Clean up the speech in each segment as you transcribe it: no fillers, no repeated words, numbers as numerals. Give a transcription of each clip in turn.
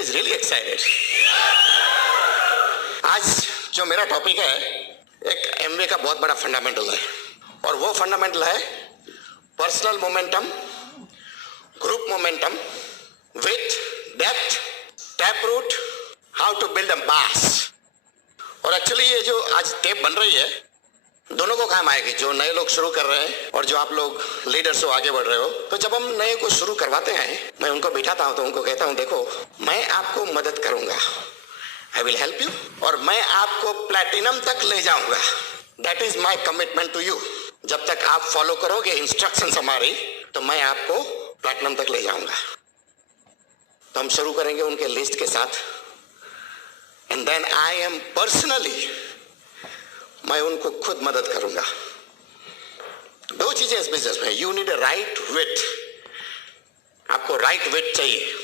is really excited. आज जो मेरा टॉपिक है एक एमवे का बहुत बड़ा फंडामेंटल है और वो फंडामेंटल है personal momentum, group momentum with depth, tap root, how to build a mass. और एक्चुअली ये जो आज टेप बन रही है दोनों को काम आएगी, जो नए लोग शुरू कर रहे हैं और जो आप लोग लीडर्स हो आगे बढ़ रहे हो। तो जब हम नए को शुरू करवाते हैं मैं उनको बिठाता हूं तो उनको कहता हूं देखो मैं आपको मदद करूंगा, आई विल हेल्प यू, और मैं आपको प्लैटिनम तक ले जाऊंगा। That is my commitment to you. जब तक आप फॉलो करोगे इंस्ट्रक्शंस हमारी तो मैं आपको प्लैटिनम तक ले जाऊंगा। तो हम शुरू करेंगे उनके लिस्ट के साथ and then I am personally मैं उनको खुद मदद करूंगा। दो चीजें इस बिजनेस में, यू नीड अ राइट विट, आपको राइट विट चाहिए।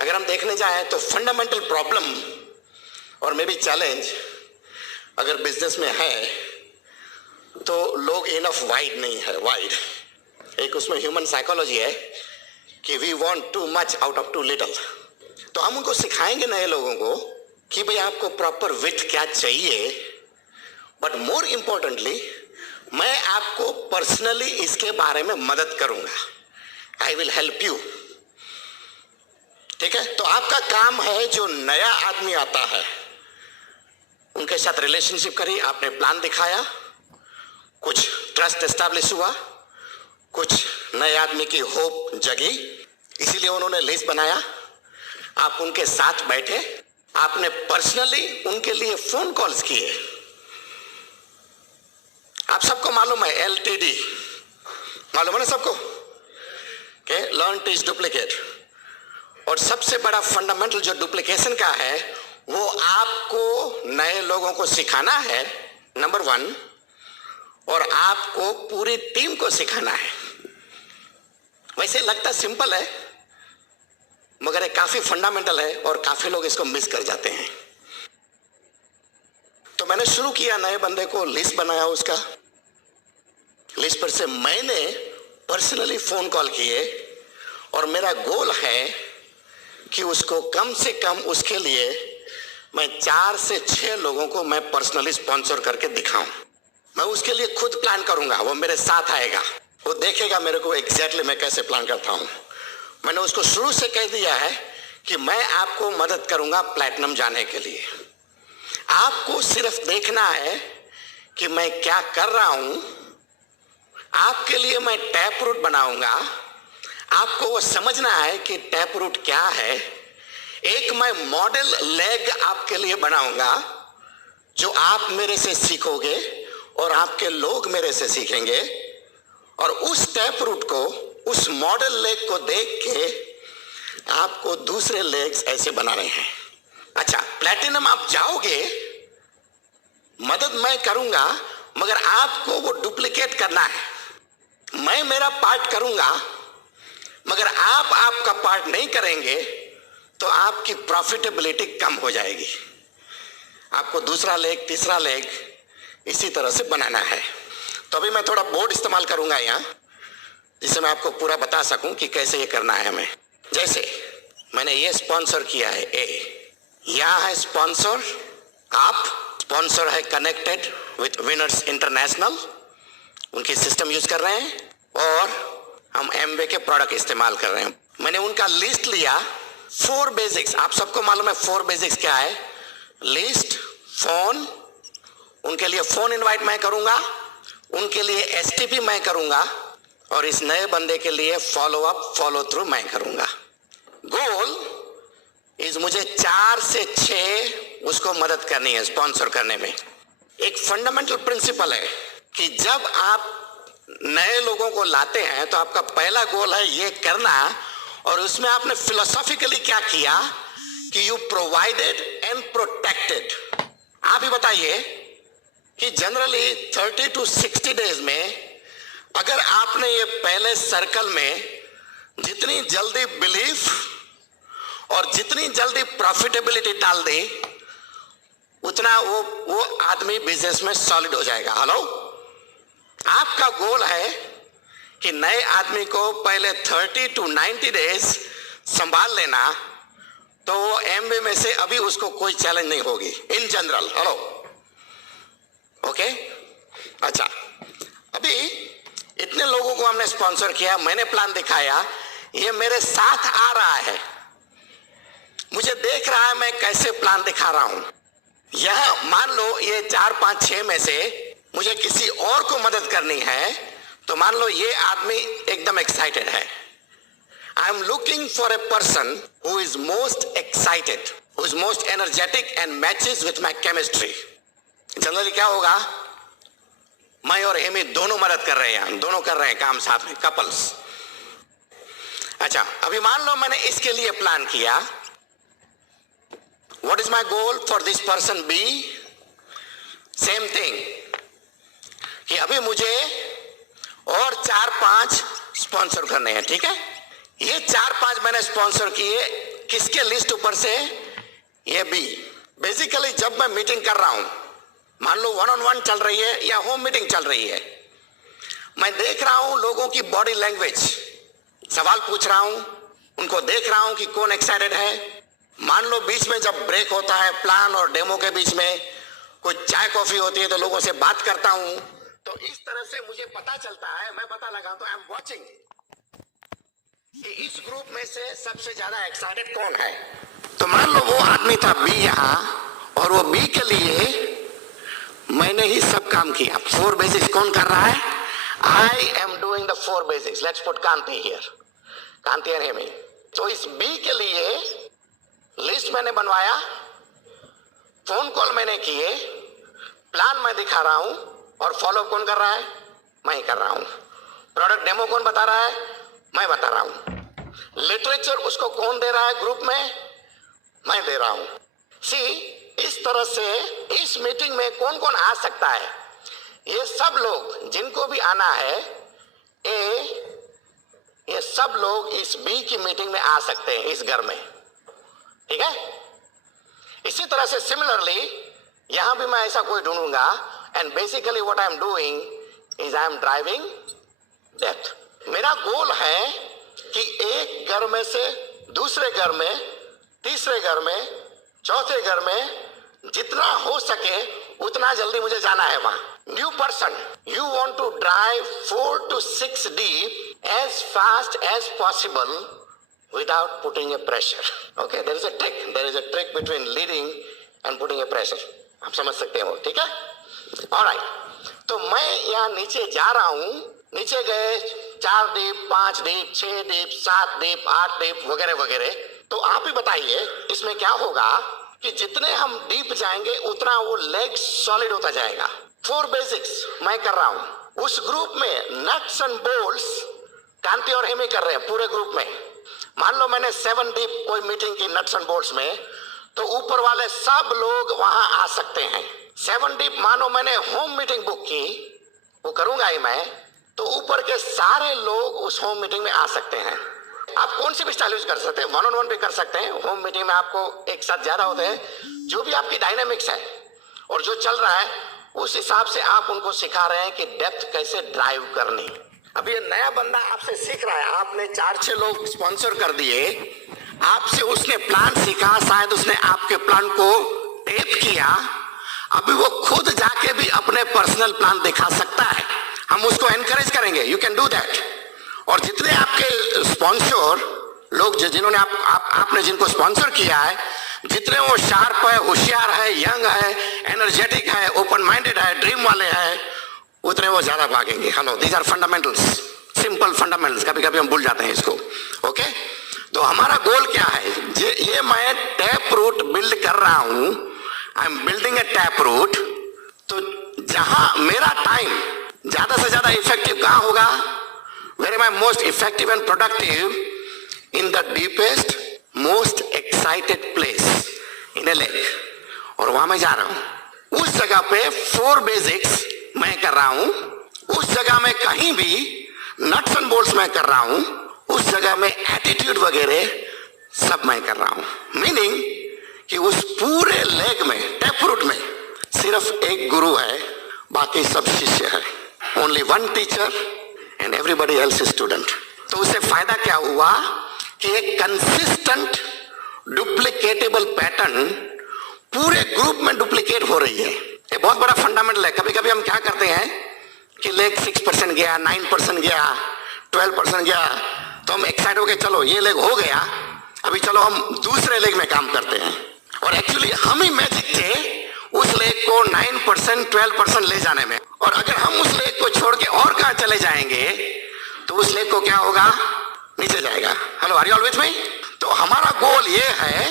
अगर हम देखने जाएं तो फंडामेंटल प्रॉब्लम और मे बी चैलेंज अगर बिजनेस में है तो लोग इनफ वाइड नहीं है। वाइड एक उसमें ह्यूमन साइकोलॉजी है कि we want too much out of too little. तो हम उनको सिखाएंगे नए लोगों को कि भाई आपको प्रॉपर विट क्या चाहिए, बट मोर इंपॉर्टेंटली मैं आपको पर्सनली इसके बारे में मदद करूंगा। आई विल हेल्प यू। ठीक है, तो आपका काम है जो नया आदमी आता है उनके साथ रिलेशनशिप करी, आपने प्लान दिखाया, कुछ ट्रस्ट एस्टैब्लिश हुआ, कुछ नए आदमी की होप जगी, इसीलिए उन्होंने लिस्ट बनाया। आप उनके साथ बैठे, आपने पर्सनली उनके लिए फोन कॉल्स किए। आप सबको मालूम है LTD, मालूम है ना सबको, के लर्न टीच डुप्लीकेट। और सबसे बड़ा फंडामेंटल जो डुप्लीकेशन का है वो आपको नए लोगों को सिखाना है, नंबर 1, और आपको पूरी टीम को सिखाना है। वैसे लगता सिंपल है मगर ये काफी फंडामेंटल है और काफी लोग इसको मिस कर जाते हैं। तो मैंने शुरू किया, नए बंदे को लिस्ट बनाया, उसका लिस्ट पर से मैंने पर्सनली फोन कॉल किए और मेरा गोल है कि उसको कम से कम उसके लिए मैं 4 से 6 लोगों को मैं पर्सनली स्पॉन्सर करके दिखाऊं। मैं उसके लिए खुद प्लान करूंगा, वो मेरे साथ आएगा, वो देखेगा मेरे को एग्जैक्टली मैं कैसे प्लान करता हूं। मैंने उसको शुरू से कह दिया है कि मैं आपको मदद करूंगा प्लैटिनम जाने के लिए। आपको सिर्फ देखना है कि मैं क्या कर रहा हूं, आपके लिए मैं टैप रूट बनाऊंगा। आपको वो समझना है कि टैप रूट क्या है। एक मैं मॉडल लेग आपके लिए बनाऊंगा जो आप मेरे से सीखोगे और आपके लोग मेरे से सीखेंगे, और उस टैप रूट को, उस मॉडल लेग को देख के आपको दूसरे लेग्स ऐसे बनाने हैं। अच्छा, प्लैटिनम आप जाओगे, मदद मैं करूंगा मगर आपको वो डुप्लीकेट करना है। मैं मेरा पार्ट करूंगा मगर आप आपका पार्ट नहीं करेंगे तो आपकी प्रॉफिटेबिलिटी कम हो जाएगी। आपको दूसरा लेग, तीसरा लेग इसी तरह से बनाना है। तो अभी मैं थोड़ा बोर्ड इस्तेमाल करूंगा यहाँ, जिससे मैं आपको पूरा बता सकूं कि कैसे ये करना है हमें। जैसे मैंने ये स्पॉन्सर किया है ए, यहाँ है स्पॉन्सर आप, स्पॉन्सर है कनेक्टेड विथ विनर्स इंटरनेशनल, उनकी सिस्टम यूज कर रहे हैं और हम एमवे के प्रोडक्ट इस्तेमाल कर रहे हैं। मैंने उनका लिस्ट लिया, 4 बेसिक्स, आप सबको मालूम है 4 बेसिक्स क्या है, लिस्ट, फोन, उनके लिए फोन इनवाइट मैं करूंगा, उनके लिए STP मैं करूंगा, और इस नए बंदे के लिए फॉलो अप, फॉलो थ्रू मैं करूंगा। गोल इज मुझे 4 से 6 उसको मदद करनी है स्पॉन्सर करने में। एक फंडामेंटल प्रिंसिपल है कि जब आप नए लोगों को लाते हैं तो आपका पहला गोल है ये करना, और उसमें आपने फिलोसॉफिकली क्या किया कि यू प्रोवाइडेड एंड प्रोटेक्टेड। आप ही बताइए कि जनरली 30 to 60 डेज में अगर आपने ये पहले सर्कल में जितनी जल्दी बिलीफ और जितनी जल्दी प्रॉफिटेबिलिटी डाल दी उतना वो आदमी बिजनेस में सॉलिड हो जाएगा। हेलो, आपका गोल है कि नए आदमी को पहले 30 to 90 डेज संभाल लेना, तो वो एमबी में से अभी उसको कोई चैलेंज नहीं होगी इन जनरल। Hello, okay. अच्छा, अभी इतने लोगों को हमने स्पॉन्सर किया, मैंने प्लान दिखाया, ये मेरे साथ आ रहा है, मुझे देख रहा है मैं कैसे प्लान दिखा रहा हूं। यह मान लो ये 4 5 6 में से मुझे किसी और को मदद करनी है, तो मान लो ये आदमी एकदम एक्साइटेड है। I am looking for a person who is most excited, who is most energetic and matches with my chemistry. Generally क्या होगा, मैं और हेमी दोनों मदद कर रहे हैं, हम दोनों कर रहे हैं काम साथ में, कपल्स। अच्छा, अभी मान लो मैंने इसके लिए प्लान किया, what is my goal for this person B? Same thing, कि अभी मुझे और 4 5 स्पॉन्सर करने हैं, ठीक है। ये 4 5 मैंने स्पॉन्सर किए, किसके लिस्ट ऊपर से, ये बी। बेसिकली जब मैं मीटिंग कर रहा हूं, मान लो 1-on-1 चल रही है या होम मीटिंग चल रही है, मैं देख रहा हूं लोगों की बॉडी लैंग्वेज, सवाल पूछ रहा हूं, उनको देख रहा हूं कि कौन एक्साइटेड है। मान लो बीच में जब ब्रेक होता है, प्लान और डेमो के बीच में कुछ चाय कॉफी होती है, तो लोगों से बात करता हूं, तो इस तरह से मुझे पता चलता है, मैं पता लगाता हूं, आई एम वॉचिंग कि इस ग्रुप में से सबसे ज्यादा एक्साइटेड कौन है। तो मान लो वो आदमी था बी यहां, और वो बी के लिए मैंने ही सब काम किया। 4 बेसिक्स कौन कर रहा है, I am doing the 4 basics. Let's put Kanti here, Kanti and Hemi. तो इस बी के लिए लिस्ट मैंने बनवाया, फोन कॉल मैंने किए, प्लान मैं दिखा रहा हूं, और फॉलो कौन कर रहा है, मैं ही कर रहा हूं। प्रोडक्ट डेमो कौन बता रहा है, मैं बता रहा हूं। लिटरेचर उसको कौन दे रहा है ग्रुप में, मैं दे रहा हूं। सी, इस तरह से इस मीटिंग में कौन कौन आ सकता है, ये सब लोग जिनको भी आना है, ये सब लोग इस बी की मीटिंग में आ सकते हैं, इस घर में, ठीक है। इसी तरह से सिमिलरली यहां भी मैं ऐसा कोई ढूंढूंगा, and basically what I am doing is I am driving death. मेरा गोल है कि एक घर में से दूसरे घर में, तीसरे घर में, चौथे घर में, जितना हो सके उतना जल्दी मुझे जाना है वहां। New person, you want to drive 4 to 6 deep as fast as possible without putting a pressure. Okay, there is a trick between leading and putting a pressure. आप समझ सकते हो, ठीक है। ऑलराइट, तो मैं यहाँ नीचे जा रहा हूं, नीचे गए 4 deep, 5 deep, 6 deep, 7 deep, 8 deep वगैरह वगैरह। तो आप ही बताइए इसमें क्या होगा कि जितने हम डीप जाएंगे उतना वो लेग सॉलिड होता जाएगा। 4 बेसिक्स मैं कर रहा हूं, उस ग्रुप में नट्स एंड बोल्ट्स कांति और हेमी कर रहे हैं पूरे ग्रुप में। मान लो मैंने 7 डीप कोई मीटिंग की नट्स एंड बोल्ट्स में, तो ऊपर वाले सब लोग वहां आ सकते हैं। 7 डीप मानो मैंने होम मीटिंग बुक की, वो करूंगा ही मैं, तो ऊपर के सारे लोग उस होम मीटिंग में आ सकते हैं। आप कौन सी भी स्टाइल यूज कर सकते हैं, 1-on-1 भी कर सकते हैं। होम मीटिंग में आपको एक साथ ज्यादा होते हैं, जो भी आपकी डायनामिक्स है और जो चल रहा है उस हिसाब से आप उनको सिखा रहे हैं कि डेप्थ कैसे ड्राइव करनी। अब ये नया बंदा आपसे सीख रहा है, आपने 4-6 लोग स्पॉन्सर कर दिए, आपसे उसने प्लान सीखा, शायद उसने आपके प्लान को टेप किया, अभी वो खुद जाके भी अपने पर्सनल प्लान दिखा सकता है। हम उसको एनकरेज करेंगे, यू कैन डू दैट। और जितने आपके स्पॉन्सर लोग जिन्होंने आपने जिनको स्पॉन्सर किया है, जितने वो शार्प है, होशियार है, यंग है, एनर्जेटिक है, ओपन माइंडेड है, ड्रीम वाले हैं, उतने वो ज्यादा भागेंगे। Hello, these are fundamentals, simple fundamentals, कभी कभी हम भूल जाते हैं इसको। ओके, तो हमारा गोल क्या है, ये मैं टैप रूट बिल्ड कर रहा हूं, I am building a tap root. तो जहां मेरा टाइम ज्यादा से ज्यादा इफेक्टिव कहां होगा, where am I most effective and productive, in the deepest most excited place in a lake. और वहां मैं जा रहा हूं, उस जगह पे 4 बेसिक्स मैं कर रहा हूं, उस जगह में कहीं भी नट्स एंड बोल्ट्स मैं कर रहा हूं, उस जगह में एटीट्यूड वगैरह सब मैं कर रहा हूं। मीनिंग कि उस पूरे लेग में, टैप रूट में सिर्फ एक गुरु है, बाकी सब शिष्य है। Only 1 teacher and everybody else student. तो उससे फायदा क्या हुआ कि एक कंसिस्टेंट डुप्लीकेटेबल पैटर्न पूरे ग्रुप में डुप्लीकेट हो रही है। ये बहुत बड़ा फंडामेंटल है। कभी कभी हम क्या करते हैं कि लेग 6% गया, 9% गया, 12% गया, तो हम एक्साइट हो गए, चलो ये लेग हो गया, अभी चलो हम दूसरे लेग में काम करते हैं। और एक्चुअली हम ही मैजिक थे उस लेग को 9%, 12% ले जाने में। और अगर हम उस लेग को छोड़ के और कहां चले जाएंगे तो उस लेग को क्या होगा, नीचे जाएगा। Hello, are you all with me? तो हमारा गोल ये है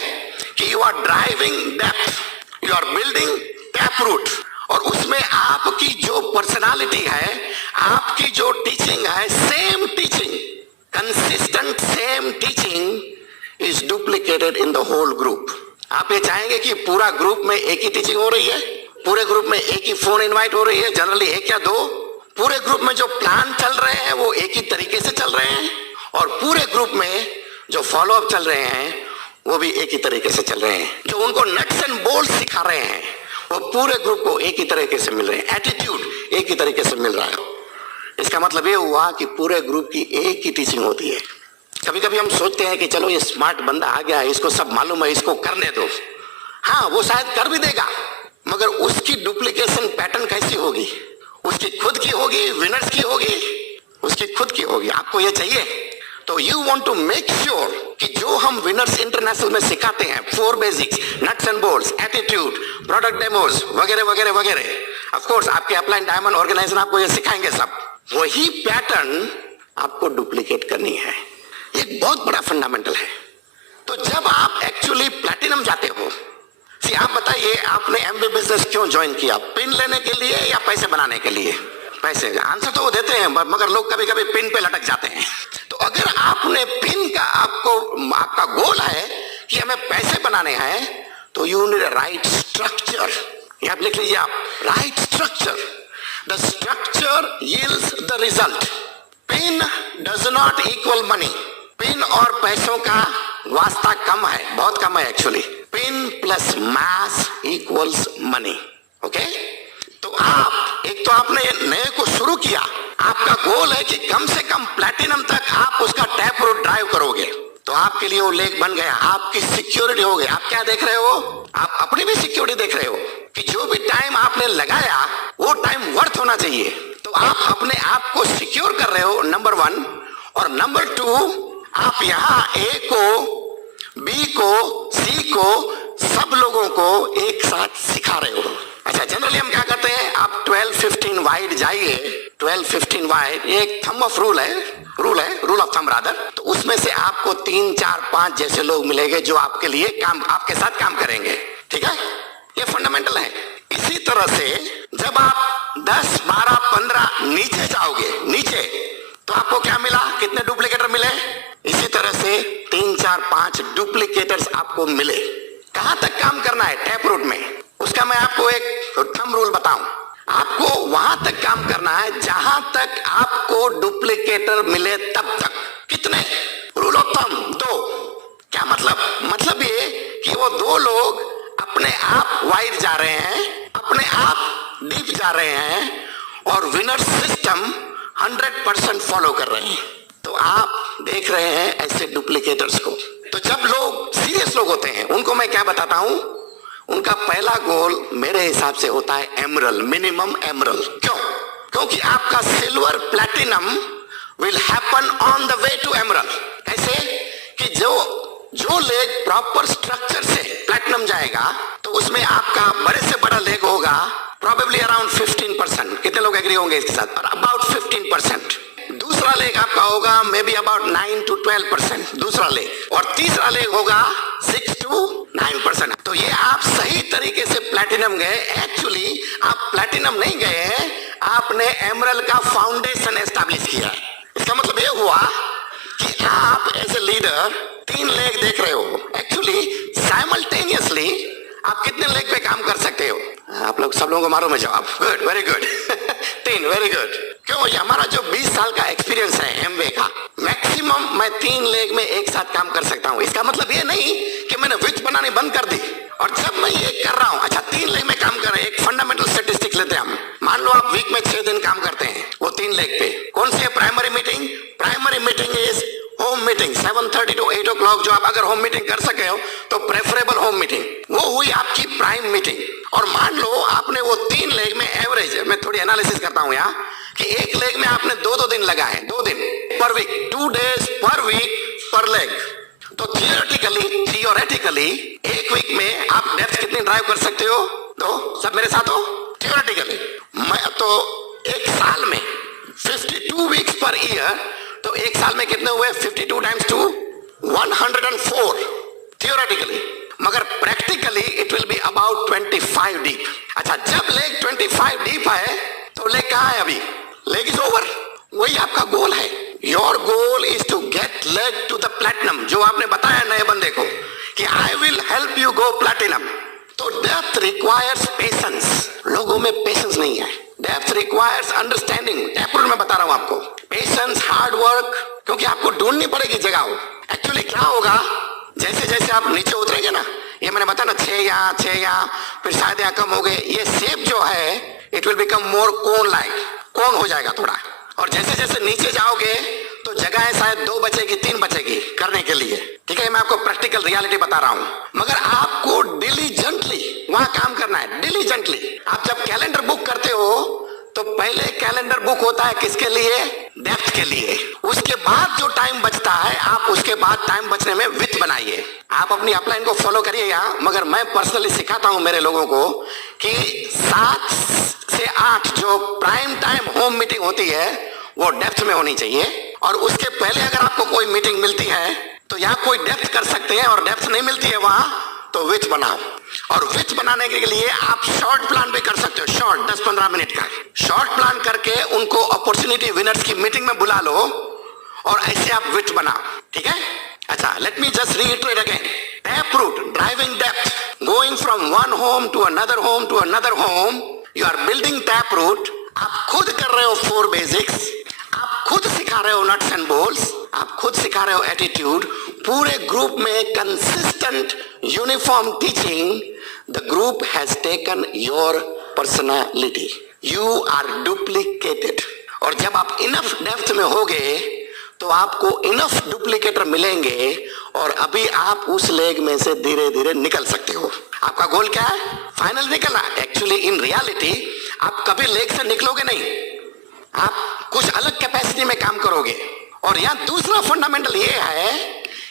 कि you are driving depth, you are building tap root, और उसमें आपकी जो पर्सनालिटी है, आपकी जो टीचिंग है, same teaching, consistent same teaching is duplicated in the whole group. आप ये चाहेंगे कि पूरा ग्रुप में एक ही टीचिंग हो रही है, पूरे ग्रुप में एक ही फोन इनवाइट हो रही है, जनरली एक या दो, पूरे ग्रुप में जो प्लान चल रहे हैं वो एक ही तरीके से चल रहे हैं, और पूरे ग्रुप में जो फॉलोअप चल रहे हैं वो भी एक ही तरीके से चल रहे हैं, जो उनको नट्स एंड बोल्ट्स सिखा रहे हैं वो पूरे ग्रुप को एक ही तरीके से मिल रहे हैं, एटीट्यूड एक ही तरीके से मिल रहा है। इसका मतलब ये हुआ कि पूरे ग्रुप की एक ही टीचिंग होती है। कभी कभी हम सोचते हैं कि चलो ये स्मार्ट बंदा आ गया है, इसको सब मालूम है, इसको करने दो। हाँ, वो शायद कर भी देगा, मगर उसकी डुप्लीकेशन पैटर्न कैसी होगी? उसकी खुद की होगी, विनर्स की होगी, उसकी खुद की होगी। आपको ये चाहिए? तो you want to make sure कि जो हम विनर्स इंटरनेशनल में सिखाते हैं, 4 basics, nuts and bolts, attitude, product demos वगैरह वगैरह वगैरह, ऑफ कोर्स आपके अपलाइन डायमंड ऑर्गेनाइजेशन आपको ये सिखाएंगे सब, वही पैटर्न आपको डुप्लीकेट करनी है। एक बहुत बड़ा फंडामेंटल है। तो जब आप एक्चुअली प्लैटिनम जाते हो, आप बताइए आपने एमबी बिजनेस क्यों ज्वाइन किया? पिन लेने के लिए या पैसे बनाने के लिए? पैसे। आंसर तो वो देते हैं, मगर लोग कभी कभी पिन पे लटक जाते हैं। तो अगर आपने पिन का आपका गोल है कि हमें पैसे बनाने हैं, तो you need a right structure. यहां लिख लीजिए आप, right structure. The structure yields the result. Pin does not equal money. Pin और पैसों का वास्ता कम है, बहुत कम है actually. Pin plus mass equals money. Okay, तो आप एक तो आपने नए को शुरू किया, आपका गोल है कि कम से कम प्लैटिनम तक आप उसका टैप रूट ड्राइव करोगे, तो आपके लिए वो लेग बन गया, आपकी सिक्योरिटी हो गई। आप क्या देख रहे हो? आप अपनी भी सिक्योरिटी देख रहे हो कि जो भी टाइम आपने लगाया वो टाइम वर्थ होना चाहिए। तो आप अपने आप को सिक्योर कर रहे हो, नंबर 1। और नंबर 2, आप यहाँ ए को, बी को, सी को, सब लोगों को एक साथ सिखा रहे हो। अच्छा, जनरली हम क्या करते हैं, आप 12-15 वाइड जाइए, 12-15 वाइड, एक thumb of rule of thumb rather. तो उसमें से आपको 3, 4, 5 जैसे लोग मिलेंगे जो आपके लिए आपके साथ काम करेंगे। ठीक है, ये फंडामेंटल है। इसी तरह से जब आप 10, 12, 15 नीचे जाओगे, नीचे, तो आपको क्या मिला? कितने डुप्लीकेटर मिले? इसी तरह से 3, 4, 5 डुप्लीकेटर्स आपको मिले। कहां तक काम करना है टैप रूट में? उसका मैं आपको एक थंब रूल बताऊं। आपको वहां तक काम करना है जहां तक आपको डुप्लीकेटर मिले, तब तक। कितने? Rule of thumb 2। क्या मतलब? मतलब ये कि वो 2 लोग अपने आप वाइड जा रहे हैं, अपने आप डीप जा रहे हैं, और विनर सिस्टम 100% फॉलो कर रहे हैं। तो आप देख रहे हैं ऐसे डुप्लीकेटर्स को। तो जब लोग सीरियस लोग होते हैं, उनको मैं क्या बताता हूं, उनका पहला गोल मेरे हिसाब से होता है एमरल्ड, मिनिमम एमरल्ड। क्यों? क्योंकि आपका silver, platinum will happen on the way to emerald. ऐसे कि जो लेग प्रॉपर स्ट्रक्चर से प्लैटिनम जाएगा, तो उसमें आपका बड़े से बड़ा लेग होगा, प्रोबेबली अराउंड 15%। कितने लोग एग्री होंगे इसके साथ? अबाउट 15%। दूसरा लेग आपका होगा मे बी अबाउट 9 to 12%, दूसरा लेग। और तीसरा लेग होगा 6 to 9%। तो ये आप सही तरीके से प्लैटिनम गए। एक्चुअली आप प्लैटिनम नहीं गए हैं, आपने एमरल्ड का फाउंडेशन एस्टैब्लिश किया है। इसका मतलब ये हुआ कि आप एज ए लीडर 3 लेग देख रहे हो। एक्चुअली साइमल्टेनियसली आप कितने लेग पे काम कर सकते हो? आप लोग, सब लोगों को मारो में जवाब। Good, very good. 3, very good. क्यों? ये हमारा जो 20 साल का एक्सपीरियंस है एमवे का, मैक्सिमम मैं 3 लेग में एक साथ काम कर सकता हूँ। इसका मतलब ये नहीं कि मैंने विच बनानी बंद कर दी। और जब मैं ये कर रहा हूँ, अच्छा 3 लेग में काम कर रहे हैं, एक फंडामेंटल स्टैटिस्टिक लेते हैं हम। मान लो आप वीक में 6 दिन काम करते हैं, वो 3 लेग पे। कौन सी है primary meeting? Primary meeting is home meeting 7:30 to 8 o'clock, जो आप अगर होम मीटिंग कर सके हो तो प्रेफरेबल होम मीटिंग, वो हुई आपकी प्राइम मीटिंग। और मान लो आपने वो 3 लेग में एवरेज, मैं थोड़ी एनालिसिस करता हूं यहाँ, कि एक लेग में आपने 2-2 दिन लगाए, 2 दिन per week, 2 days per week per leg. तो थियोरेटिकली एक वीक में आप डेप्थ कितनी ड्राइव कर सकते हो? तो सब मेरे साथ हो। थियोरेटिकली मैं तो एक साल में 52 वीक्स पर ईयर, तो एक साल में कितने हुए? 52 times 2 104 थियोरेटिकली, मगर practically it will be about 25 deep. अच्छा, जब लेग 25 डीप है तो लेग कहाँ है अभी? Leg is over. वही आपका गोल है। Your goal is to get leg to the platinum, जो आपने बताया नए बंदे को कि I will help you go platinum. तो डेप्थ रिक्वायर्स पेशेंस, लोगों में पेशेंस नहीं है। डेप्थ रिक्वायर्स अंडरस्टैंडिंग, टैपरूट में बता रहा हूं आपको, पेशेंस, हार्ड वर्क, क्योंकि आपको ढूंढनी पड़ेगी जगह। एक्चुअली क्या होगा, जैसे जैसे आप नीचे उतरेंगे ना, ये मैंने बताया ना, 6 यहाँ, फिर शायद यहाँ कम हो गए, ये शेप जो है it will become more cone like, cone हो जाएगा थोड़ा। और जैसे जैसे नीचे जाओगे तो जगह शायद 2 बचेगी, 3 बचेगी करने के लिए। ठीक है, मैं आपको प्रैक्टिकल रियलिटी बता रहा हूं, मगर आपको डिलीजेंटली वहां काम करना है। डिलीजेंटली आप जब कैलेंडर बुक करते हो तो पहले कैलेंडर बुक होता है किसके लिए? डेप्थ के लिए। उसके बाद जो टाइम बचता है, आप उसके बाद टाइम बचने में विथ बनाइए। आप अपनी अपलाइन को फॉलो करिए यहाँ, मगर मैं पर्सनली सिखाता हूं मेरे लोगों को कि 7 से 8 जो प्राइम टाइम होम मीटिंग होती है वो डेप्थ में होनी चाहिए। और उसके पहले अगर आपको कोई मीटिंग मिलती है तो यहाँ कोई डेप्थ कर सकते हैं, और डेप्थ नहीं मिलती है वहां तो विथ बनाओ। और विथ बनाने के लिए आप शॉर्ट प्लान भी कर सकते हो, शॉर्ट 10-15 मिनट का शॉर्ट प्लान करके उनको अपॉर्चुनिटी विनर्स की मीटिंग में बुला लो और ऐसे आप विथ बनाओ। ठीक है, अच्छा, let me just reiterate again. Tap root, driving depth, going from one home to another home to another home, you are building tap root. आप खुद कर रहे हो 4 बेसिक्स, आप खुद सिखा रहे हो नट्स एंड बोल्ट्स, आप खुद सिखा रहे हो एटीट्यूड। पूरे ग्रुप में consistent uniform teaching, the group has taken your personality, you are duplicated. और जब आप इनफ डेप्थ में होगे तो आपको इनफ डुप्लीकेटर मिलेंगे और अभी आप उस लेग में से धीरे धीरे निकल सकते हो। आपका गोल क्या है? फाइनल निकलना। एक्चुअली इन रियलिटी आप कभी लेग से निकलोगे नहीं, आप कुछ अलग कैपेसिटी में काम करोगे। और यहाँ दूसरा फंडामेंटल ये है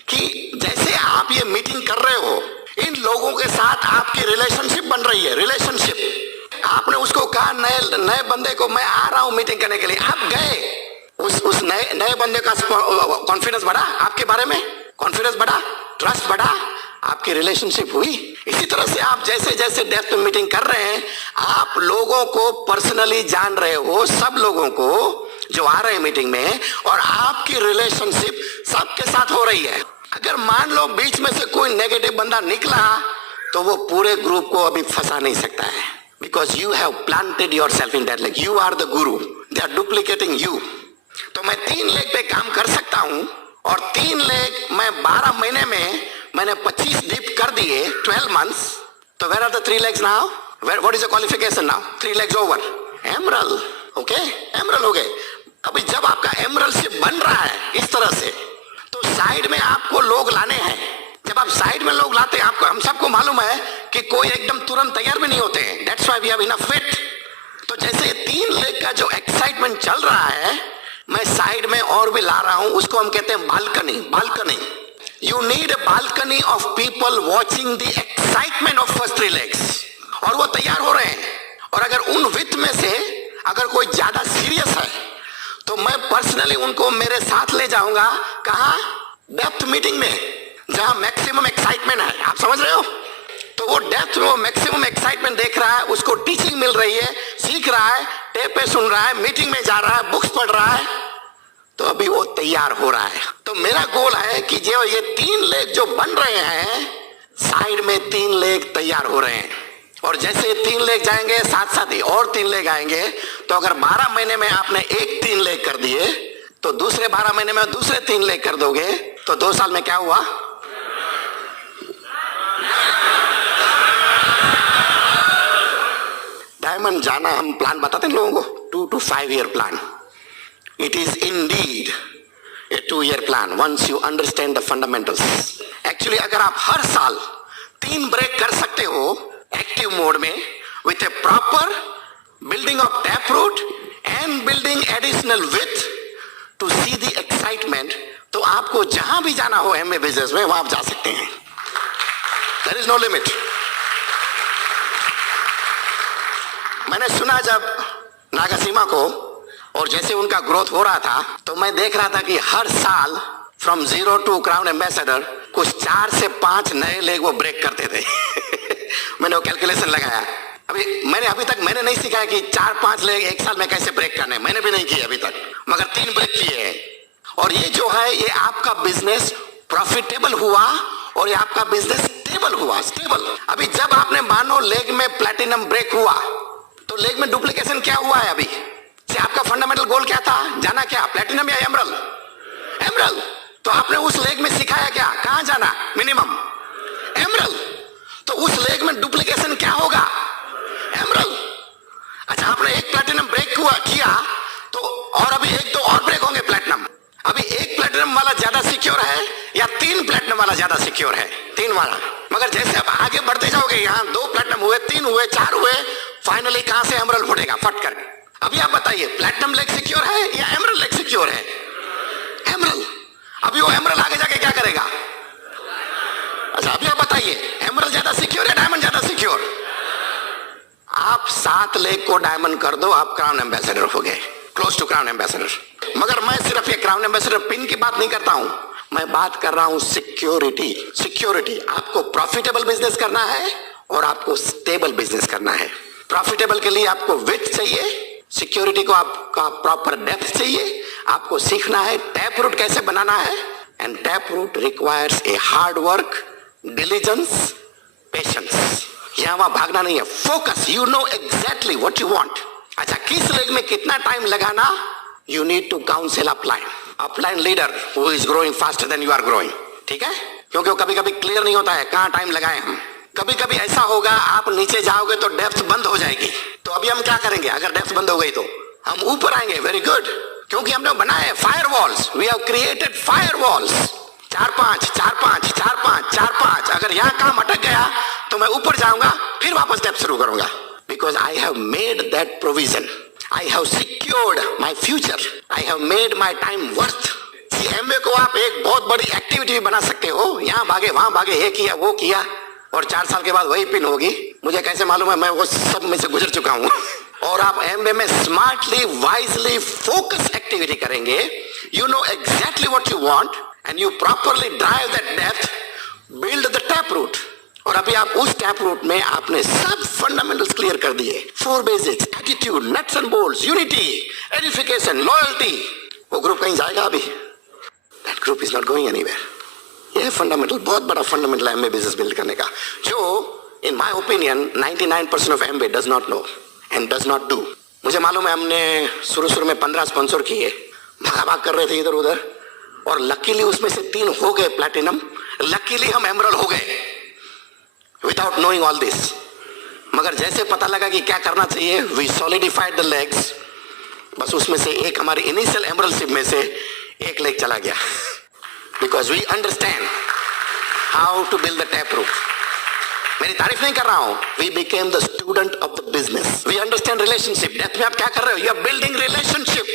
कि जैसे आप ये मीटिंग कर रहे हो, इन लोगों के साथ आपकी रिलेशनशिप बन रही है। रिलेशनशिप, आपने उसको कहा नए बंदे को मैं आ रहा हूं मीटिंग करने के लिए, आप गए, उस नए बंदे का कॉन्फिडेंस बढ़ा, आपके बारे में कॉन्फिडेंस बढ़ा, ट्रस्ट बढ़ा, आपकी रिलेशनशिप हुई। इसी तरह से आप जैसे जैसे डेप्थ में मीटिंग कर रहे हैं, आप लोगों को पर्सनली जान रहे हो, सब लोगों को जो आ रहे हैं मीटिंग में, और आपकी रिलेशनशिप सबके साथ हो रही है। अगर मान लो बीच में से कोई नेगेटिव बंदा निकला तो वो पूरे ग्रुप को अभी फंसा नहीं सकता है, because you have planted yourself in that leg, you are the guru, they are duplicating you. तो मैं 3 लेग पे काम कर सकता हूं, और 3 लेग मैं 12 महीने में मैंने 25 डीप कर दिए, 12 months। तो where are the 3 legs now? What is the qualification now? 3 legs over, emerald. Okay, emerald हो गए। अभी जब आपका एमरलशिप बन रहा है इस तरह से, तो साइड में आपको लोग लाने हैं। जब आप साइड में लोग लाते हैं, आपको, हम सबको मालूम है कि कोई एकदम तुरंत तैयार भी नहीं होते हैं, that's why we have enough fit. तो जैसे 3 लेग का जो एक्साइटमेंट चल रहा है, मैं साइड में और भी ला रहा हूं, उसको हम कहते हैं balcony. Balcony, you need a balcony of people watching the excitement of first 3 legs, और वो तैयार हो रहे हैं। और अगर उन विथ में से अगर कोई ज्यादा सीरियस है तो मैं पर्सनली उनको मेरे साथ ले जाऊंगा, कहां? डेप्थ मीटिंग में, जहां मैक्सिमम एक्साइटमेंट है। आप समझ रहे हो? तो वो डेप्थ में वो मैक्सिमम एक्साइटमेंट देख रहा है, उसको टीचिंग मिल रही है, सीख रहा है, टेप पे सुन रहा है, मीटिंग में जा रहा है, बुक्स पढ़ रहा है, तो अभी वो तैयार हो रहा है। तो मेरा गोल है कि जो ये 3 लेग जो बन रहे हैं, साइड में 3 लेग तैयार हो रहे हैं, और जैसे 3 लेग जाएंगे साथ साथ ही और 3 लेग आएंगे। तो अगर 12 महीने में आपने 3 लेग कर दिए, तो दूसरे 12 महीने में दूसरे 3 लेग कर दोगे, तो 2 साल में क्या हुआ? डायमंड जाना हम प्लान बताते हैं लोगों को, 2 to 5 year plan. It is Indeed a 2-year plan once you understand the fundamentals. Actually अगर आप हर साल 3 ब्रेक कर सकते हो एक्टिव मोड में with a proper building of taproot and building additional width to see the excitement, तो आपको जहां भी जाना हो एमबीए बिजनेस में वहां आप जा सकते हैं. There is no limit. मैंने सुना जब नागासीमा को और जैसे उनका ग्रोथ हो रहा था तो मैं देख रहा था कि हर साल फ्रॉम 0 टू क्राउन एम्बेसडर कुछ 4 से 5 नए लेग वो ब्रेक करते थे. मैंने वो कैलकुलेशन लगाया. मैंने अभी तक नहीं सीखा है कि 4-5 लेग एक साल में कैसे ब्रेक करने. मैंने भी नहीं किए अभी तक, मगर 3 ब्रेक किए हैं. और ये जो है ये आपका बिजनेस प्रॉफिटेबल हुआ और ये आपका बिजनेस स्टेबल हुआ. स्टेबल. अभी जब आपने मानो लेग में प्लैटिनम ब्रेक हुआ तो लेग में डुप्लीकेशन क्या हुआ है? अभी से आपका फंडामेंटल गोल क्या था? जाना क्या प्लैटिनम या एमरल्ड? एमरल्ड. तो आपने उस लेग में सिखाया क्या? कहां जाना? Minimum emerald. तो उस लेग में डुप्लीकेशन क्या होगा? एमरल्ड. अच्छा आपने एक प्लैटिनम ब्रेक हुआ किया तो और अभी 1-2 और ब्रेक होंगे प्लैटिनम. अभी एक प्लैटिनम वाला ज्यादा सिक्योर है या 3 प्लैटिनम वाला ज्यादा सिक्योर है? 3 वाला. मगर जैसे आप आगे बढ़ते जाओगे यहाँ 2 प्लैटिनम हुए, 3 हुए, 4 हुए, फाइनली कहां से एमरल्ड फुटेगा? फट करके. अभी आप बताइए प्लैटिनम लेग सिक्योर है या एमरल्ड लेग सिक्योर है? एमरल्ड. अभी वो एमरल्ड आगे जाके क्या करेगा? अच्छा अभी आप बताइए एमरल्ड ज्यादा सिक्योर या डायमंड ज्यादा सिक्योर? आप 7 लेग को डायमंड कर दो, आप क्राउन एम्बेसडर हो गए, क्लोज टू क्राउन एम्बेसडर. मगर मैं सिर्फ ये क्राउन एम्बेसडर पिन की बात नहीं करता हूं, मैं बात कर रहा हूं सिक्योरिटी. सिक्योरिटी. आपको प्रॉफिटेबल बिजनेस करना है और आपको स्टेबल बिजनेस करना है. प्रॉफिटेबल के लिए आपको विथ चाहिए, सिक्योरिटी को आपका प्रॉपर डेप्थ चाहिए. आपको सीखना है टैप रूट कैसे बनाना है. And tap root requires a hard work, diligence, patience. यहां वहां भागना नहीं है. Focus. You know exactly what you want. अच्छा किस लेग में कितना टाइम लगाना? You need to counsel upline leader who is growing faster than you are growing. ठीक है, क्योंकि वो कभी कभी क्लियर नहीं होता है कहां टाइम लगाए हम. कभी कभी ऐसा होगा आप नीचे जाओगे तो डेप्थ बंद हो जाएगी. तो अभी हम क्या करेंगे? अगर डेप्थ बंद हो गई तो हम ऊपर आएंगे. Very good. क्योंकि हमने बनाए fire walls. We have created fire walls. 4-5 4-5 4-5 4-5. अगर यहाँ काम अटक गया तो मैं ऊपर जाऊंगा, फिर वापस डेप्थ शुरू करूंगा. Because I have made that provision. I have secured my future. I have made my time worth. MBA को आप एक बहुत बड़ी एक्टिविटी भी बना सकते हो. यहाँ भागे वहां भागे, ये किया वो किया, और 4 साल के बाद वही पिन होगी. मुझे कैसे मालूम है? मैं वो सब में से गुजर चुका हूं. और आप एमबीए में स्मार्टली, वाइजली, फोकस एक्टिविटी करेंगे. You know exactly what you want and you properly drive that depth, build the tap root. और अभी आप उस टैप रूट में आपने सब फंडामेंटल्स क्लियर कर दिए. 4 basics, attitude, nuts and bolts, unity, edification, loyalty. वो ग्रुप कहीं जाएगा? अभी that group is not going anywhere. यह फंडामेंटल बहुत बड़ा फंडामेंटल है एमबीए बिजनेस बिल्ड करने का, जो in my opinion 99% of MBA does not know and does not do. मुझे मालूम है हमने शुरू में 15 स्पॉन्सर किए, भाग कर रहे थे इधर उधर, और लकीली उसमें से 3 हो गए प्लैटिनम. लकीली हम एमरल्ड हो गए विदाउट नोइंग ऑल दिस. मगर जैसे पता लगा कि क्या करना चाहिए, वी सॉलिडिफाइड द लेग्स. बस उसमें से एक हमारी इनिशियल एमरल्डशिप में से एक लेग चला गया. Because we understand how to build the taproot. मेरी तारीफ नहीं कर रहा हूं. We became the student of the business. We understand relationship. Depth में आप क्या कर रहे हो? You are building relationship.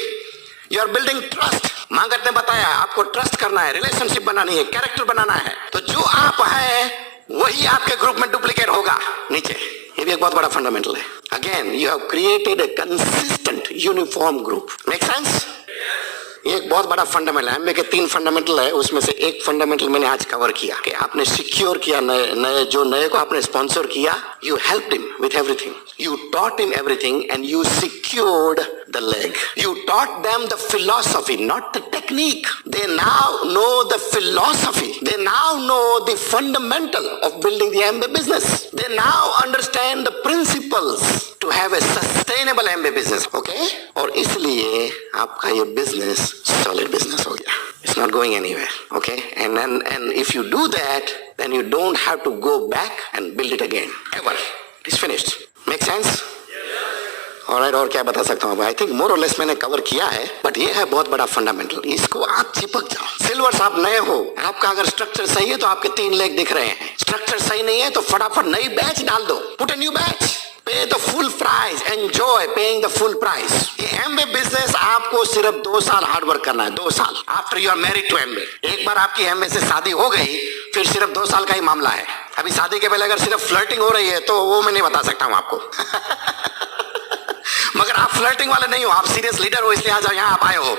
You are building trust. मांगत ने बताया आपको ट्रस्ट करना है, रिलेशनशिप बनानी है, कैरेक्टर बनाना है. तो जो आप है वही आपके ग्रुप में डुप्लीकेट होगा नीचे. ये भी एक बहुत बड़ा फंडामेंटल है. Again, you have created a consistent, uniform group. Make sense? ये एक बहुत बड़ा फंडामेंटल है. एमबीए के 3 फंडामेंटल है, उसमें से एक फंडामेंटल मैंने आज कवर किया कि आपने सिक्योर किया नए को आपने स्पॉन्सर किया. You helped him with everything. You taught him everything and you secured the leg. You taught them the philosophy, not the technique. They now know the philosophy. They now know the fundamental of building the MBA business. They now understand the principles to have a sustainable MBA business. Okay, और इसलिए आपका ये business solid business हो गया. It's not going anywhere. Okay, and if you do that, then you don't have to go back and build it again ever. It is finished. Make sense? All alright, और क्या बता सकता हूँ? I think more और less मैंने cover किया है, but ये है बहुत बड़ा फंडामेंटल, इसको आप चिपक जाओ। सिल्वर्स आप नए हो, आपका अगर स्ट्रक्चर सही है तो आपके 3 लेग दिख रहे हैं। स्ट्रक्चर सही नहीं है तो फटाफट नई बैच डाल दो, पुट अ न्यू बैच, पे the full price, enjoy paying the full price. ये एमबे बिजनेस आपको सिर्फ 2 साल हार्ड वर्क करना है, 2 साल after you are married to एमबे। एक बार आपकी एमबे से शादी हो गई फिर सिर्फ 2 साल का ही मामला है। अभी शादी के पहले अगर सिर्फ फ्लर्टिंग हो रही है तो वो मैं नहीं बता सकता हूं आपको। मगर आप फ्लर्टिंग वाले नहीं हो, आप सीरियस लीडर हो, इसलिए आज यहाँ आप आए हो।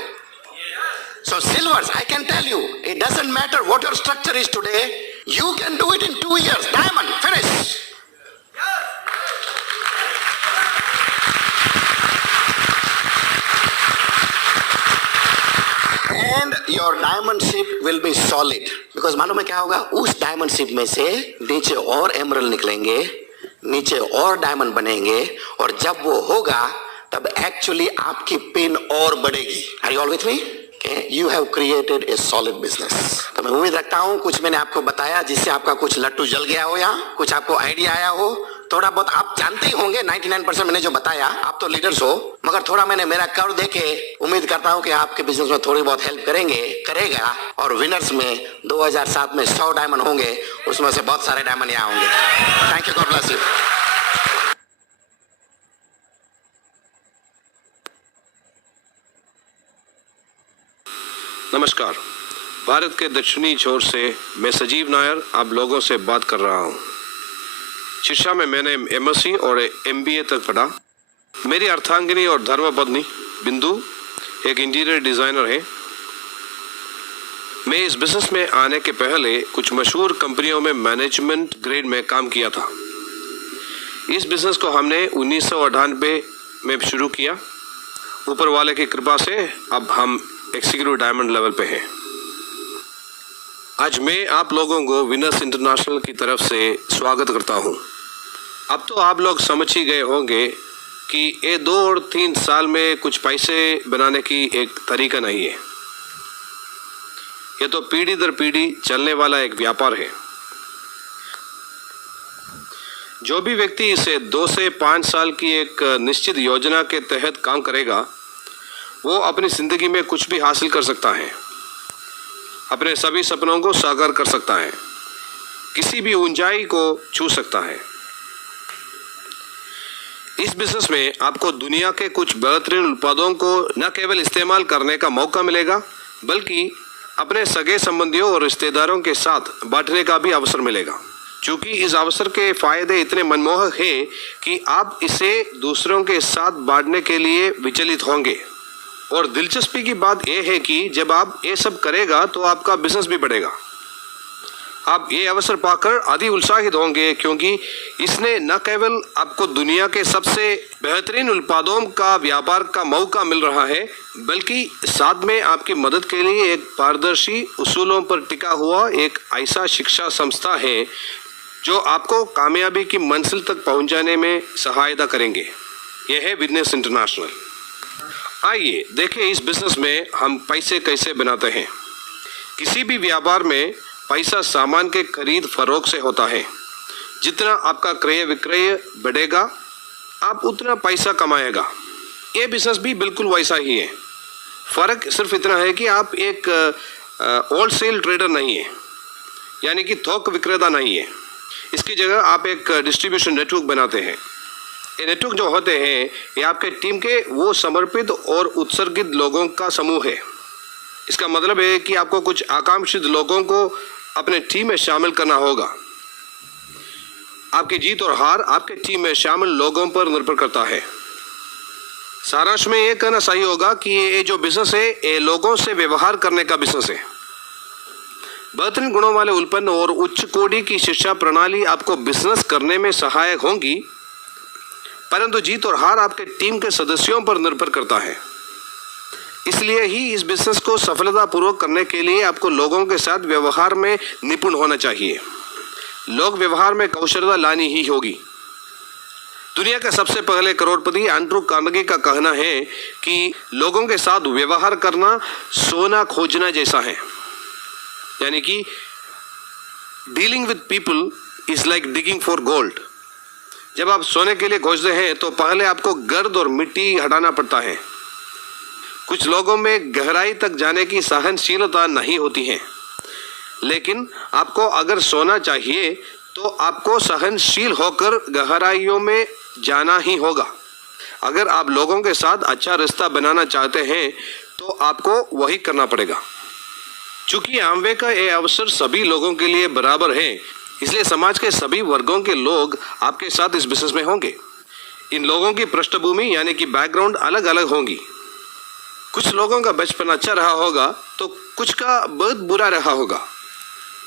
So silvers, I can tell you, it doesn't matter what your structure is today, you can do it in 2 years. Diamond, finish. And your diamond ship will be solid. Because मालूम है क्या होगा? उस diamond ship में से नीचे और emerald निकलेंगे, नीचे और डायमंड बनेंगे, और जब वो होगा तब एक्चुअली आपकी पिन और बढ़ेगी। Are you all with me? You have created a solid business. तो मैं उम्मीद रखता हूँ कुछ मैंने आपको बताया जिससे आपका कुछ लट्टू जल गया हो, या कुछ आपको आइडिया आया हो। थोड़ा बहुत आप जानते ही होंगे, 99% मैंने जो बताया, आप तो लीडर्स हो, मगर थोड़ा मैंने मेरा कर्व देके उम्मीद करता हूँ कि आपके बिजनेस में थोड़ी बहुत हेल्प करेगा, और विनर्स में 2007 में 100 डायमंड होंगे, उसमें से बहुत सारे डायमंड यहाँ होंगे। Thank you, God bless you. नमस्कार, भारत के दक्षिणी छोर से मैं सजीव नायर आप लोगों से बात कर रहा हूँ। शिक्षा में मैंने एमएससी और एमबीए तक पढ़ा। मेरी अर्धांगिनी और धर्मपत्नी बिंदु एक इंटीरियर डिज़ाइनर है। मैं इस बिजनेस में आने के पहले कुछ मशहूर कंपनियों में मैनेजमेंट ग्रेड में काम किया था। इस बिजनेस को हमने 1998 में शुरू किया। ऊपर वाले की कृपा से अब हम एग्जीक्यूटिव डायमंड लेवल पे हैं। आज मैं आप लोगों को विनर्स इंटरनेशनल की तरफ से स्वागत करता हूं। अब तो आप लोग समझ ही गए होंगे कि ये 2 और 3 साल में कुछ पैसे बनाने की एक तरीका नहीं है। ये तो पीढ़ी दर पीढ़ी चलने वाला एक व्यापार है। जो भी व्यक्ति इसे 2 से 5 साल की एक निश्चित योजना के तहत काम करेगा, वो अपनी जिंदगी में कुछ भी हासिल कर सकता है, अपने सभी सपनों को साकार कर सकता है, किसी भी ऊंचाई को छू सकता है। इस बिजनेस में आपको दुनिया के कुछ बेहतरीन उत्पादों को न केवल इस्तेमाल करने का मौका मिलेगा, बल्कि अपने सगे संबंधियों और रिश्तेदारों के साथ बांटने का भी अवसर मिलेगा। क्योंकि इस अवसर के फायदे इतने मनमोहक हैं कि आप इसे दूसरों के साथ बांटने के लिए विचलित होंगे। और दिलचस्पी की बात यह है कि जब आप ये सब करेगा तो आपका बिजनेस भी बढ़ेगा। आप ये अवसर पाकर अति उत्साहित होंगे, क्योंकि इसने न केवल आपको दुनिया के सबसे बेहतरीन उत्पादों का व्यापार का मौका मिल रहा है, बल्कि साथ में आपकी मदद के लिए एक पारदर्शी उसूलों पर टिका हुआ एक ऐसा शिक्षा संस्था है जो आपको कामयाबी की मंजिल तक पहुंचाने में सहायता करेंगे। यह है विनर्स इंटरनेशनल। आइए देखें इस बिजनेस में हम पैसे कैसे बनाते हैं। किसी भी व्यापार में पैसा सामान के खरीद फरोख्त से होता है। जितना आपका क्रय विक्रय बढ़ेगा, आप उतना पैसा कमाएगा। ये बिजनेस भी बिल्कुल वैसा ही है। फ़र्क सिर्फ इतना है कि आप एक होलसेल ट्रेडर नहीं है, यानी कि थोक विक्रेता नहीं है। इसकी जगह आप एक डिस्ट्रीब्यूशन नेटवर्क बनाते हैं। ये नेटवर्क जो होते हैं, ये आपके टीम के वो समर्पित और उत्सर्गित लोगों का समूह है। इसका मतलब है कि आपको कुछ आकांक्षित लोगों को अपने टीम में शामिल करना होगा। आपकी जीत और हार आपके टीम में शामिल लोगों पर निर्भर करता है। सारांश में ये कहना सही होगा कि ये जो बिजनेस है, ये लोगों से व्यवहार करने का बिजनेस है। बेहतरीन गुणों वाले उत्पन्न और उच्च कोटि की शिक्षा प्रणाली आपको बिजनेस करने में सहायक होंगी, परंतु जीत और हार आपके टीम के सदस्यों पर निर्भर करता है। इसलिए ही इस बिजनेस को सफलतापूर्वक करने के लिए आपको लोगों के साथ व्यवहार में निपुण होना चाहिए। लोग व्यवहार में कौशलता लानी ही होगी। दुनिया के सबसे पहले करोड़पति एंड्रू कार्नेगी का कहना है कि लोगों के साथ व्यवहार करना सोना खोजना जैसा है, यानी कि dealing with people is like digging for gold. जब आप सोने के लिए खोजते हैं तो पहले आपको गर्द और मिट्टी हटाना पड़ता है। कुछ लोगों में गहराई तक जाने की सहनशीलता नहीं होती है, लेकिन आपको अगर सोना चाहिए तो आपको सहनशील होकर गहराइयों में जाना ही होगा। अगर आप लोगों के साथ अच्छा रिश्ता बनाना चाहते हैं तो आपको वही करना पड़ेगा। चूंकि आमवे का ये अवसर सभी लोगों के लिए बराबर है, इसलिए समाज के सभी वर्गों के लोग आपके साथ इस बिजनेस में होंगे। इन लोगों की पृष्ठभूमि यानी कि बैकग्राउंड अलग अलग होंगी। कुछ लोगों का बचपन अच्छा रहा होगा तो कुछ का बहुत बुरा रहा होगा।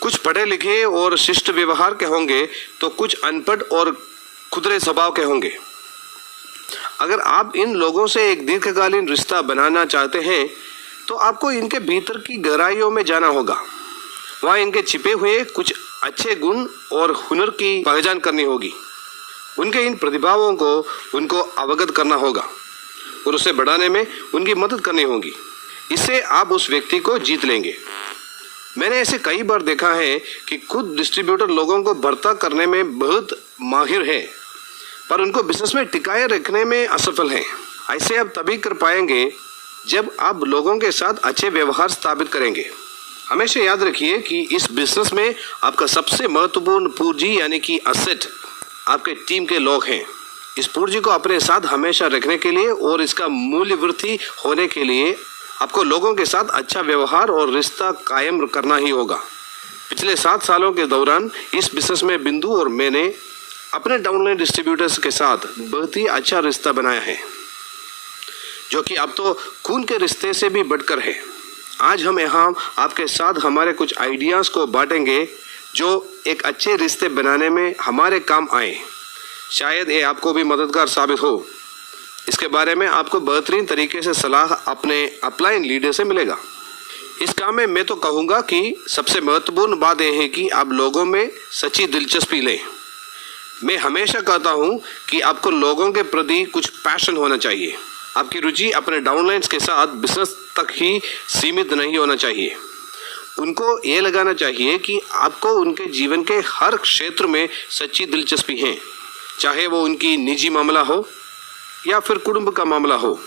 कुछ पढ़े लिखे और शिष्ट व्यवहार के होंगे तो कुछ अनपढ़ और खुदरे स्वभाव के होंगे। अगर आप इन लोगों से एक दीर्घकालीन रिश्ता बनाना चाहते हैं तो आपको इनके भीतर की गहराइयों में जाना होगा। वहाँ इनके छिपे हुए कुछ अच्छे गुण और हुनर की पहचान करनी होगी। उनके इन प्रतिभाओं को उनको अवगत करना होगा और उसे बढ़ाने में उनकी मदद करनी होगी। इससे आप उस व्यक्ति को जीत लेंगे। मैंने ऐसे कई बार देखा है कि खुद डिस्ट्रीब्यूटर लोगों को भर्ता करने में बहुत माहिर है, पर उनको बिजनेस में टिकाए रखने में असफल हैं। ऐसे आप तभी कर पाएंगे जब आप लोगों के साथ अच्छे व्यवहार स्थापित करेंगे। हमेशा याद रखिए कि इस बिजनेस में आपका सबसे महत्वपूर्ण पूंजी यानी कि असेट आपके टीम के लोग हैं। इस पूंजी को अपने साथ हमेशा रखने के लिए और इसका मूल्य वृद्धि होने के लिए आपको लोगों के साथ अच्छा व्यवहार और रिश्ता कायम करना ही होगा। पिछले 7 सालों के दौरान इस बिजनेस में बिंदु और मैंने अपने डाउनलाइन डिस्ट्रीब्यूटर्स के साथ बहुत ही अच्छा रिश्ता बनाया है, जो कि अब तो खून के रिश्ते से भी बढ़कर है। आज हम यहाँ आपके साथ हमारे कुछ आइडियाज़ को बांटेंगे जो एक अच्छे रिश्ते बनाने में हमारे काम आए। शायद ये आपको भी मददगार साबित हो। इसके बारे में आपको बेहतरीन तरीके से सलाह अपने अपलाइन लीडर से मिलेगा। इस काम में मैं तो कहूँगा कि सबसे महत्वपूर्ण बात यह है कि आप लोगों में सच्ची दिलचस्पी लें। मैं हमेशा कहता हूँ कि आपको लोगों के प्रति कुछ पैशन होना चाहिए। आपकी रुचि अपने डाउनलाइंस के साथ बिजनेस तक ही सीमित नहीं होना चाहिए। उनको ये लगाना चाहिए कि आपको उनके जीवन के हर क्षेत्र में सच्ची दिलचस्पी है, चाहे वो उनकी निजी मामला हो या फिर कुटुंब का मामला हो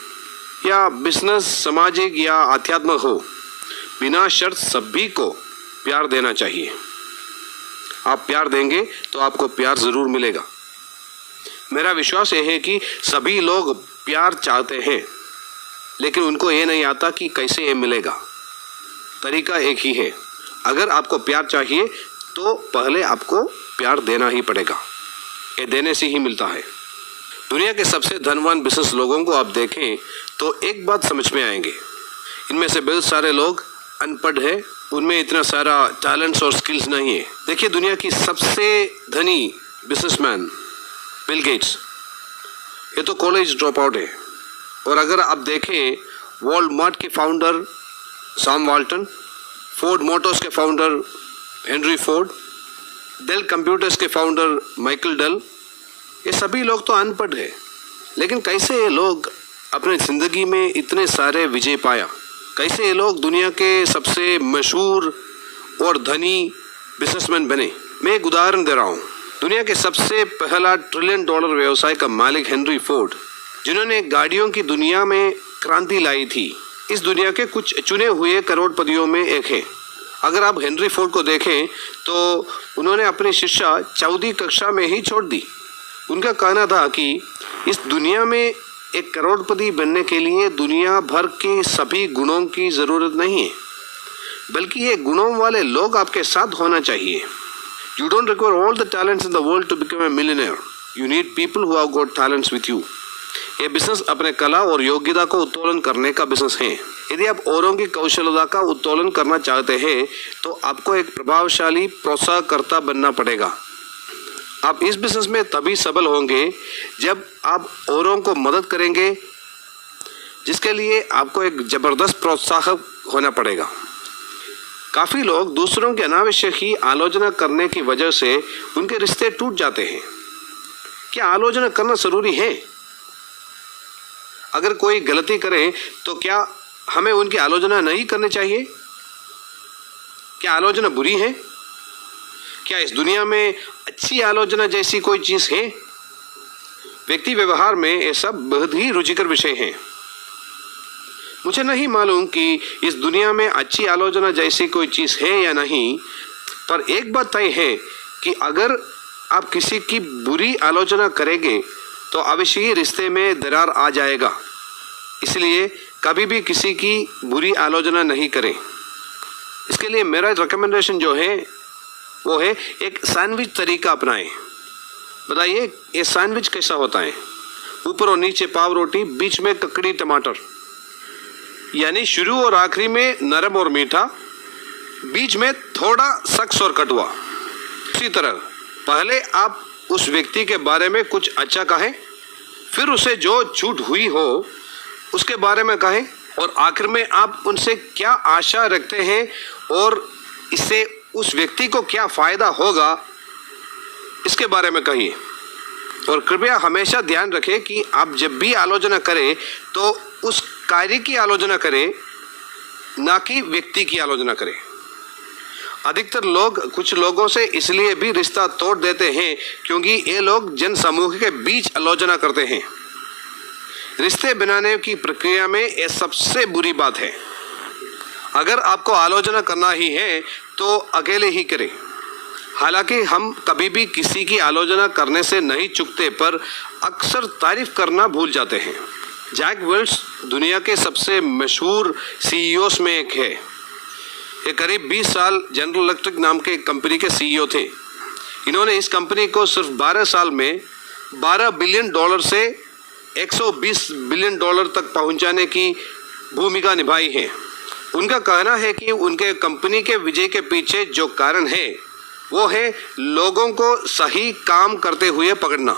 या बिजनेस, सामाजिक या आध्यात्मिक हो। बिना शर्त सभी को प्यार देना चाहिए। आप प्यार देंगे तो आपको प्यार ज़रूर मिलेगा। मेरा विश्वास ये है कि सभी लोग प्यार चाहते हैं, लेकिन उनको ये नहीं आता कि कैसे ये मिलेगा। तरीका एक ही है। अगर आपको प्यार चाहिए तो पहले आपको प्यार देना ही पड़ेगा। ये देने से ही मिलता है। दुनिया के सबसे धनवान बिजनेस लोगों को आप देखें तो एक बात समझ में आएंगे, इनमें से बहुत सारे लोग अनपढ़ हैं, उनमें इतना सारा टैलेंट्स और स्किल्स नहीं है। देखिए, दुनिया की सबसे धनी बिजनेसमैन बिल गेट्स, ये तो कॉलेज ड्रॉप आउट है। और अगर आप देखें वॉलमार्ट के founder Sam Walton, Ford Motors के founder Henry Ford, Dell Computers के फाउंडर माइकल डेल, ये सभी लोग तो अनपढ़ हैं, लेकिन कैसे ये लोग अपने ज़िंदगी में इतने सारे विजय पाया? कैसे ये लोग दुनिया के सबसे मशहूर और धनी बिजनेसमैन बने? मैं एक उदाहरण दे रहा हूँ। दुनिया के सबसे पहला $1 ट्रिलियन व्यवसाय का मालिक हेनरी फोर्ड, जिन्होंने गाड़ियों की दुनिया में क्रांति लाई थी, इस दुनिया के कुछ चुने हुए करोड़पतियों में एक है। अगर आप हेनरी फोर्ड को देखें तो उन्होंने अपनी शिक्षा 14वीं कक्षा में ही छोड़ दी। उनका कहना था कि इस दुनिया में एक करोड़पति बनने के लिए दुनिया भर के सभी गुणों की ज़रूरत नहीं है, बल्कि ये गुणों वाले लोग आपके साथ होना चाहिए। You don't require all the talents in the world to become a millionaire. You need people who have got talents with you. ये बिजनेस अपने कला और योग्यता को उत्तोलन करने का बिजनेस है। यदि आप औरों की कौशलता का उत्तोलन करना चाहते हैं तो आपको एक प्रभावशाली प्रोत्साहकर्ता बनना पड़ेगा। आप इस बिजनेस में तभी सफल होंगे जब आप औरों को मदद करेंगे, जिसके लिए आपको एक ज़बरदस्त प्रोत्साहक होना पड़ेगा। काफ़ी लोग दूसरों की अनावश्यक ही आलोचना करने की वजह से उनके रिश्ते टूट जाते हैं। क्या आलोचना करना ज़रूरी है? अगर कोई गलती करे तो क्या हमें उनकी आलोचना नहीं करनी चाहिए? क्या आलोचना बुरी है? क्या इस दुनिया में अच्छी आलोचना जैसी कोई चीज़ है? व्यक्ति व्यवहार में ये सब बहुत ही रुचिकर विषय हैं। मुझे नहीं मालूम कि इस दुनिया में अच्छी आलोचना जैसी कोई चीज़ है या नहीं, पर एक बात तय है कि अगर आप किसी की बुरी आलोचना करेंगे तो अवश्य ही रिश्ते में दरार आ जाएगा। इसलिए कभी भी किसी की बुरी आलोचना नहीं करें। इसके लिए मेरा रिकमेंडेशन जो है वो है एक सैंडविच तरीका अपनाएं। बताइए ये सैंडविच कैसा होता है? ऊपर और नीचे पाव रोटी, बीच में ककड़ी टमाटर, यानी शुरू और आखिरी में नरम और मीठा, बीच में थोड़ा सख्त और कटुआ। इसी तरह पहले आप उस व्यक्ति के बारे में कुछ अच्छा कहें, फिर उसे जो छूट हुई हो उसके बारे में कहें, और आखिर में आप उनसे क्या आशा रखते हैं और इससे उस व्यक्ति को क्या फ़ायदा होगा इसके बारे में कहिए। और कृपया हमेशा ध्यान रखें कि आप जब भी आलोचना करें तो उस कार्य की आलोचना करें, ना कि व्यक्ति की आलोचना करें। अधिकतर लोग कुछ लोगों से इसलिए भी रिश्ता तोड़ देते हैं क्योंकि ये लोग जन समूह के बीच आलोचना करते हैं। रिश्ते बनाने की प्रक्रिया में ये सबसे बुरी बात है। अगर आपको आलोचना करना ही है तो अकेले ही करें। हालांकि हम कभी भी किसी की आलोचना करने से नहीं चूकते, पर अक्सर तारीफ करना भूल जाते हैं। जैक वेल्च दुनिया के सबसे मशहूर सीईओस में एक है। ये करीब 20 साल जनरल इलेक्ट्रिक नाम के कंपनी के सीईओ थे। इन्होंने इस कंपनी को सिर्फ 12 साल में $12 बिलियन से $120 बिलियन तक पहुंचाने की भूमिका निभाई है। उनका कहना है कि उनके कंपनी के विजय के पीछे जो कारण है वो है लोगों को सही काम करते हुए पकड़ना।